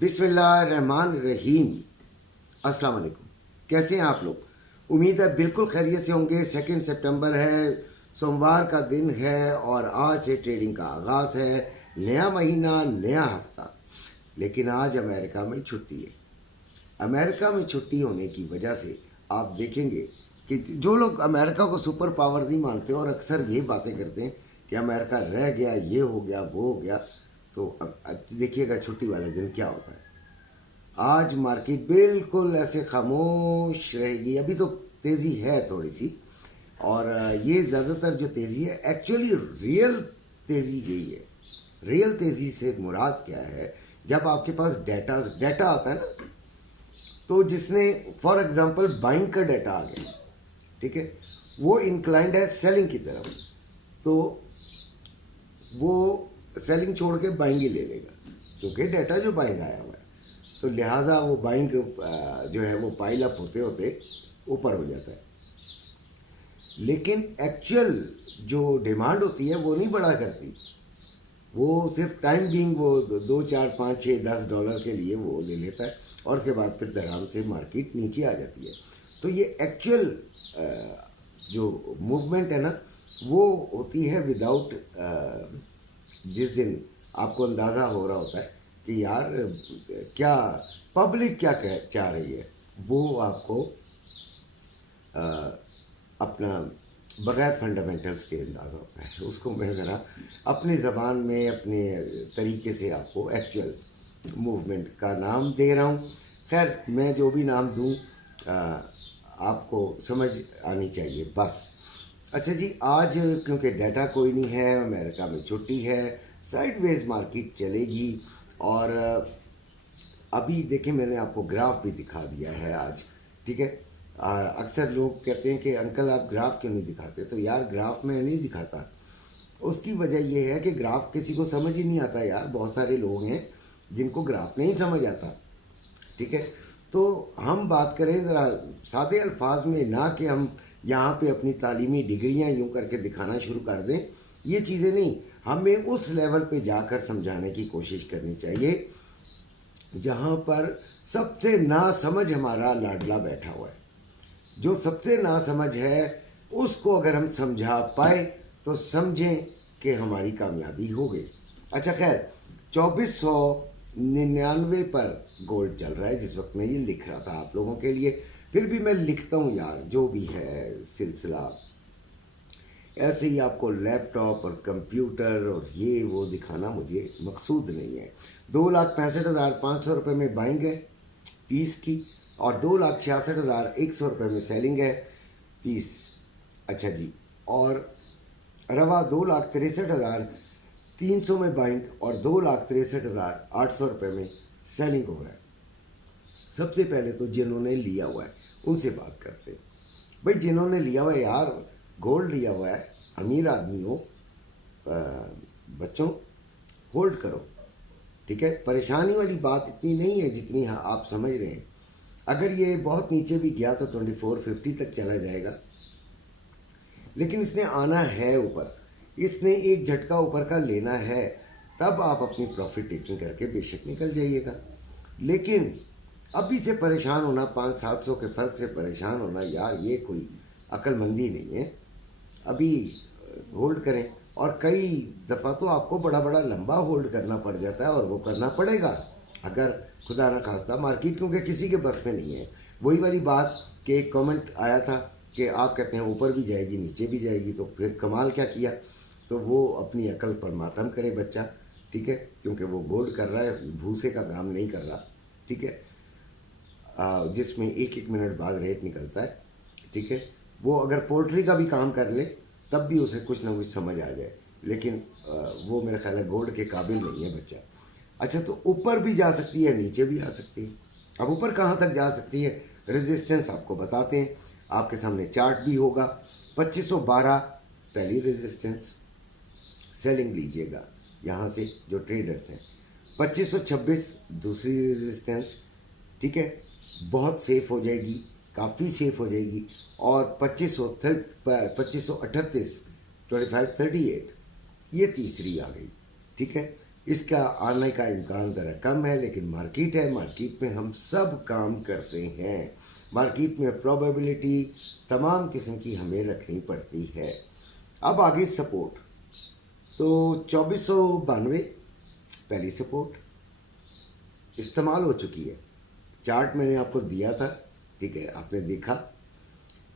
बिस्मिल्लाहिर्रहमानिर्रहीम। अस्सलाम वालेकुम। कैसे हैं आप लोग? उम्मीद है बिल्कुल खैरियत से होंगे। 2 सितंबर है, सोमवार का दिन है और आज से ट्रेडिंग का आगाज़ है। नया महीना, नया हफ्ता। लेकिन आज अमेरिका में छुट्टी है। अमेरिका में छुट्टी होने की वजह से आप देखेंगे कि जो लोग अमेरिका को सुपर पावर नहीं मानते और अक्सर ये बातें करते हैं कि अमेरिका रह गया, ये हो गया, वो हो गया, तो अब देखिएगा छुट्टी वाले दिन क्या होता है। आज मार्केट बिल्कुल ऐसे खामोश रहेगी। अभी तो तेज़ी है थोड़ी सी, और ये ज़्यादातर जो तेज़ी है एक्चुअली रियल तेज़ी यही है। रियल तेज़ी से मुराद क्या है? जब आपके पास डाटा आता है ना, तो जिसने फॉर एग्जांपल बाइंग का डाटा आ गया, ठीक है, वो इंक्लाइंड है सेलिंग की तरफ, तो वो सेलिंग छोड़ के बाइंग ही ले लेगा, क्योंकि डाटा जो बाइंग आया हुआ है, तो लिहाजा वो बाइंग जो है वो पाइल अप होते होते ऊपर हो जाता है। लेकिन एक्चुअल जो डिमांड होती है वो नहीं बढ़ा करती, वो सिर्फ टाइम बीइंग वो 2, 4, 5, 6, $10 के लिए वो ले लेता है और उसके बाद फिर धड़ाम से मार्केट नीचे आ जाती है। तो ये एक्चुअल जो मूवमेंट है ना, वो होती है विदाउट जिस दिन आपको अंदाज़ा हो रहा होता है कि यार क्या पब्लिक क्या चाह रही है, वो आपको अपना बगैर फंडामेंटल्स के अंदाज़ा होता है। उसको मैं ज़रा अपनी ज़बान में अपने तरीके से आपको एक्चुअल मूवमेंट का नाम दे रहा हूँ। खैर, मैं जो भी नाम दूँ आपको समझ आनी चाहिए बस। अच्छा जी, आज क्योंकि डाटा कोई नहीं है, अमेरिका में छुट्टी है, साइडवेज मार्केट चलेगी। और अभी देखिए, मैंने आपको ग्राफ भी दिखा दिया है आज, ठीक है। अक्सर लोग कहते हैं कि अंकल आप ग्राफ क्यों नहीं दिखाते? तो यार ग्राफ मैं नहीं दिखाता, उसकी वजह यह है कि ग्राफ किसी को समझ ही नहीं आता यार। बहुत सारे लोग हैं जिनको ग्राफ नहीं समझ आता, ठीक है। तो हम बात करें ज़रा सादे अल्फाज में, ना कि हम यहाँ पे अपनी तालीमी डिग्रियाँ यूँ करके दिखाना शुरू कर दें। ये चीज़ें नहीं, हमें उस लेवल पे जाकर समझाने की कोशिश करनी चाहिए जहाँ पर सबसे नासमझ हमारा लाडला बैठा हुआ है। जो सबसे नासमझ है उसको अगर हम समझा पाए तो समझें कि हमारी कामयाबी हो गई। अच्छा खैर, 2499 पर गोल्ड चल रहा है जिस वक्त मैं ये लिख रहा था आप लोगों के लिए। फिर भी मैं लिखता हूँ यार, जो भी है सिलसिला, ऐसे ही आपको लैपटॉप और कंप्यूटर और ये वो दिखाना मुझे मकसूद नहीं है। 2,65,500 रुपये में बाइंग है पीस की, और 2,66,100 रुपये में सेलिंग है पीस। अच्छा जी, और रवा 2,63,300 में बाइंग और 2,63,800 रुपये में सेलिंग हो रहा है। सबसे पहले तो जिन्होंने लिया हुआ है उनसे बात करते हैं। भाई जिन्होंने लिया हुआ है यार, गोल्ड लिया हुआ है, अमीर आदमी हो, बच्चों होल्ड करो, ठीक है। परेशानी वाली बात इतनी नहीं है जितनी आप समझ रहे हैं। अगर ये बहुत नीचे भी गया तो 2450 तक चला जाएगा, लेकिन इसने आना है ऊपर, इसने एक झटका ऊपर का लेना है, तब आप अपनी प्रॉफिट टेकिंग करके बेशक निकल जाइएगा। लेकिन अभी से परेशान होना, 500-700 के फ़र्क से परेशान होना, यार ये कोई अक्लमंदी नहीं है। अभी होल्ड करें, और कई दफ़ा तो आपको बड़ा बड़ा लंबा होल्ड करना पड़ जाता है, और वो करना पड़ेगा अगर खुदा न खास्ता मार्केट, क्योंकि किसी के बस में नहीं है। वही वाली बात कि एक कमेंट आया था कि आप कहते हैं ऊपर भी जाएगी नीचे भी जाएगी, तो फिर कमाल क्या किया? तो वो अपनी अकल पर मातम करे बच्चा, ठीक है, क्योंकि वो गोल्ड कर रहा है, भूसे का काम नहीं कर रहा, ठीक है, जिसमें एक एक मिनट बाद रेट निकलता है, ठीक है। वो अगर पोल्ट्री का भी काम कर ले तब भी उसे कुछ ना कुछ समझ आ जाए, लेकिन वो मेरा ख्याल है गोल्ड के काबिल नहीं है बच्चा। अच्छा, तो ऊपर भी जा सकती है, नीचे भी आ सकती है। अब ऊपर कहाँ तक जा सकती है? रेजिस्टेंस आपको बताते हैं, आपके सामने चार्ट भी होगा। 2512 पहली रेजिस्टेंस, सेलिंग लीजिएगा यहाँ से जो ट्रेडर्स हैं। 2526 दूसरी रेजिस्टेंस, ठीक है, बहुत सेफ हो जाएगी, काफ़ी सेफ हो जाएगी। और 2538 2538 ये तीसरी आ गई, ठीक है। इसका आने का इम्कान ज़रा कम है, लेकिन मार्केट है, मार्केट में हम सब काम करते हैं। मार्केट में प्रोबेबिलिटी तमाम किस्म की हमें रखनी पड़ती है। अब आगे सपोर्ट, तो 2492 पहली सपोर्ट इस्तेमाल हो चुकी है। चार्ट मैंने आपको दिया था, ठीक है, आपने देखा,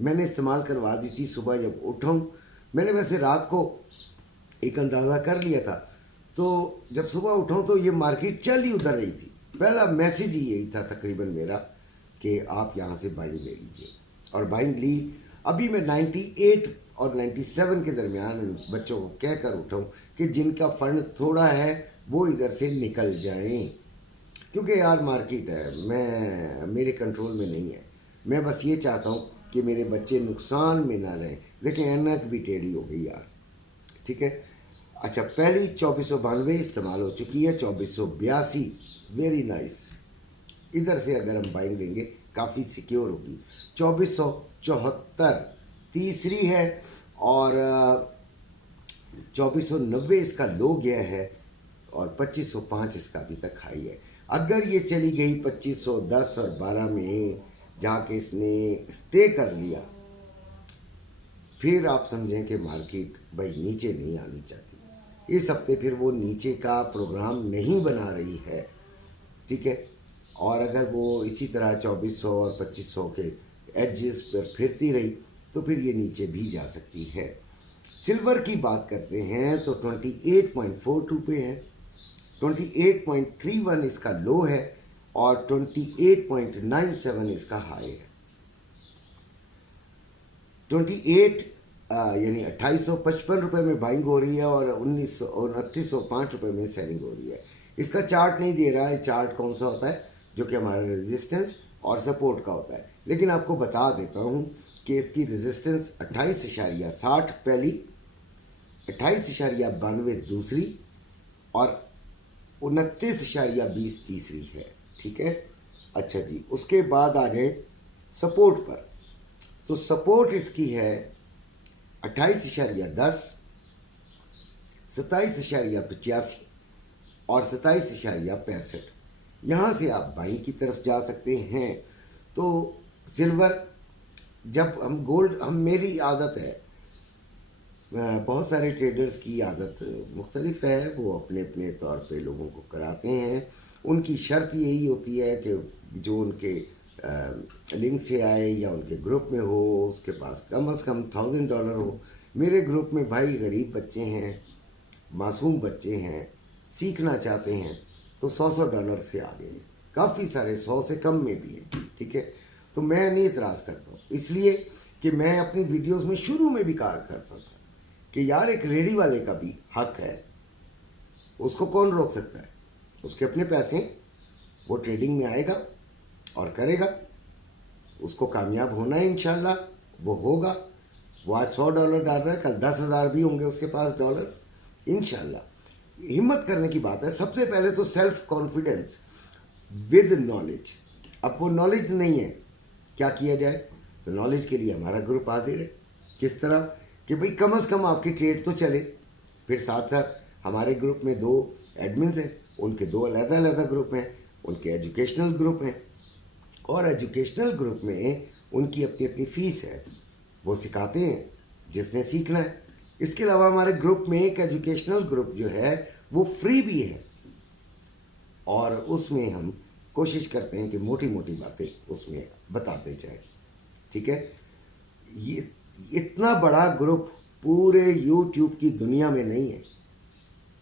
मैंने इस्तेमाल करवा दी थी। सुबह जब उठाऊँ, मैंने वैसे रात को एक अंदाज़ा कर लिया था, तो जब सुबह उठाऊँ तो ये मार्केट चल ही उधर रही थी। पहला मैसेज ही यही था तकरीबन मेरा कि आप यहाँ से बाइंग ले लीजिए, और बाइंग ली। अभी मैं 98 और 97 के दरमियान बच्चों को कह कर उठाऊँ कि जिनका फंड थोड़ा है वो इधर से निकल जाएं, क्योंकि यार मार्केट है, मेरे कंट्रोल में नहीं है। मैं बस ये चाहता हूँ कि मेरे बच्चे नुकसान में ना रहें। देखिए ऐनक भी टेढ़ी हो गई यार, ठीक है। अच्छा, पहली 2492 इस्तेमाल हो चुकी है। 2482 वेरी नाइस, इधर से अगर हम बाइंग लेंगे काफ़ी सिक्योर होगी। 2474 तीसरी है, और 2490 इसका लो गया है, और 2505 इसका अभी तक हाई है। अगर ये चली गई 2510 और 12 में जाके इसने स्टे कर लिया, फिर आप समझें कि मार्केट भाई नीचे नहीं आनी चाहती। इस हफ्ते फिर वो नीचे का प्रोग्राम नहीं बना रही है, ठीक है। और अगर वो इसी तरह 2400 और 2500 के एजेस पर फिरती रही तो फिर ये नीचे भी जा सकती है। सिल्वर की बात करते हैं तो 28.42 पे है, 28.31 इसका लो है, और 28.97 इसका हाई है। 28 यानी 2855 रुपये में बाइंग हो रही है, और 2905 रुपये में सेलिंग हो रही है। इसका चार्ट नहीं दे रहा है, चार्ट कौन सा होता है जो कि हमारा रेजिस्टेंस और सपोर्ट का होता है, लेकिन आपको बता देता हूँ कि इसकी रेजिस्टेंस 28.60 पहली, 28.92 दूसरी, और 29.20 तीसरी है, ठीक है। अच्छा जी, उसके बाद आ गए सपोर्ट पर, तो सपोर्ट इसकी है 28.10, 27.85 और 27.65। यहाँ से आप बाइंग की तरफ जा सकते हैं। तो सिल्वर, जब हम गोल्ड, मेरी आदत है, बहुत सारे ट्रेडर्स की आदत मुख्तलिफ है, वो अपने अपने तौर पे लोगों को कराते हैं। उनकी शर्त यही होती है कि जो उनके लिंक से आए या उनके ग्रुप में हो, उसके पास कम से कम $1000 हो। मेरे ग्रुप में भाई गरीब बच्चे हैं, मासूम बच्चे हैं, सीखना चाहते हैं, तो $100 से आगे हैं, काफ़ी सारे 100 से कम में भी हैं, ठीक है। तो मैं नहीं इतराज़ करता हूँ, इसलिए कि मैं अपनी वीडियोस में शुरू में भी कहा करता था कि यार एक रेडी वाले का भी हक है, उसको कौन रोक सकता है, उसके अपने पैसे, वो ट्रेडिंग में आएगा और करेगा, उसको कामयाब होना है इंशाल्लाह, वो होगा। वो आज $100 डाल रहा है, कल 10,000 भी होंगे उसके पास डॉलर्स इंशाल्लाह। हिम्मत करने की बात है। सबसे पहले तो सेल्फ कॉन्फिडेंस विद नॉलेज। अब वो नॉलेज नहीं है, क्या किया जाए? तो नॉलेज के लिए हमारा ग्रुप हाजिर है। किस तरह कि भाई कम से कम आपकी ट्रेड तो चले। फिर साथ साथ हमारे ग्रुप में 2 एडमिन्स हैं, उनके 2 अलग-अलग ग्रुप हैं, उनके एजुकेशनल ग्रुप हैं, और एजुकेशनल ग्रुप में उनकी अपनी अपनी फ़ीस है, वो सिखाते हैं जिसने सीखना है। इसके अलावा हमारे ग्रुप में एक एजुकेशनल ग्रुप जो है वो फ्री भी है, और उसमें हम कोशिश करते हैं कि मोटी मोटी बातें उसमें बताते जाएं, ठीक है। ये इतना बड़ा ग्रुप पूरे YouTube की दुनिया में नहीं है,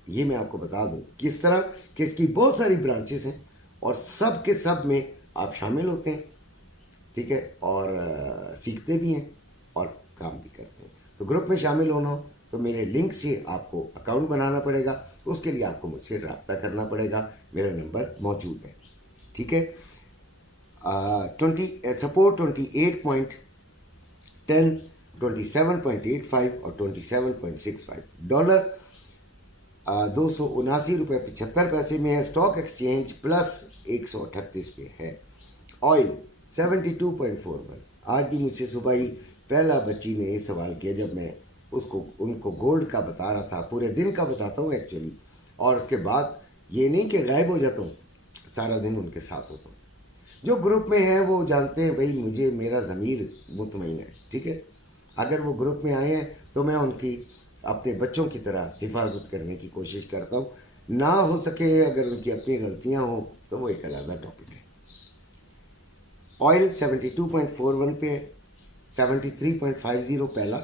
ये मैं आपको बता दूं। किस तरह कि इसकी बहुत सारी ब्रांचेस हैं, और सब के सब में आप शामिल होते हैं, ठीक है, और सीखते भी हैं और काम भी करते हैं। तो ग्रुप में शामिल होना हो तो मेरे लिंक से आपको अकाउंट बनाना पड़ेगा, उसके लिए आपको मुझसे रब्ता करना पड़ेगा, मेरा नंबर मौजूद है, ठीक है। सपोर्ट 28.10, 27.85 और 27.65 डॉलर, $279.75 में है। स्टॉक एक्सचेंज प्लस 138 पे है। ऑयल 72.41। आज भी मुझसे सुबह ही पहला बच्ची ने ये सवाल किया, जब मैं उनको गोल्ड का बता रहा था, पूरे दिन का बताता हूँ एक्चुअली, और उसके बाद ये नहीं कि गायब हो जाता हूँ, सारा दिन उनके साथ होता हूँ। जो ग्रुप में है वो जानते हैं भाई मुझे मेरा ज़मीर मुतमईन है, ठीक है। अगर वो ग्रुप में आए हैं तो मैं उनकी अपने बच्चों की तरह हिफाजत करने की कोशिश करता हूँ। ना हो सके अगर उनकी अपनी गलतियाँ हों तो वो एक अलग टॉपिक है। ऑयल 72.41 पे है, 73.50 पहला,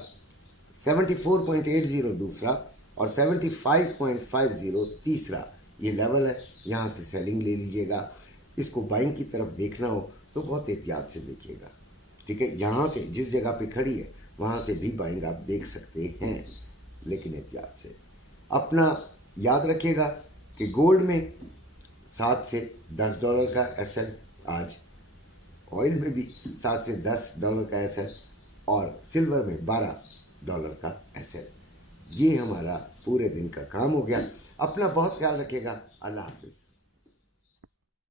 74.80 दूसरा और 75.50 तीसरा ये लेवल है। यहाँ से सेलिंग ले लीजिएगा। इसको बाइंग की तरफ देखना हो तो बहुत एहतियात से देखिएगा, ठीक है। यहाँ से जिस जगह पे खड़ी है वहाँ से भी बाइंग आप देख सकते हैं, लेकिन एहतियात से। अपना याद रखिएगा कि गोल्ड में 7 से 10 डॉलर का एसएल आज, ऑयल में भी 7 से 10 डॉलर का एसएल और सिल्वर में 12 डॉलर का एसएल। ये हमारा पूरे दिन का काम हो गया। अपना बहुत ख्याल रखिएगा। अल्लाह हाफिज़।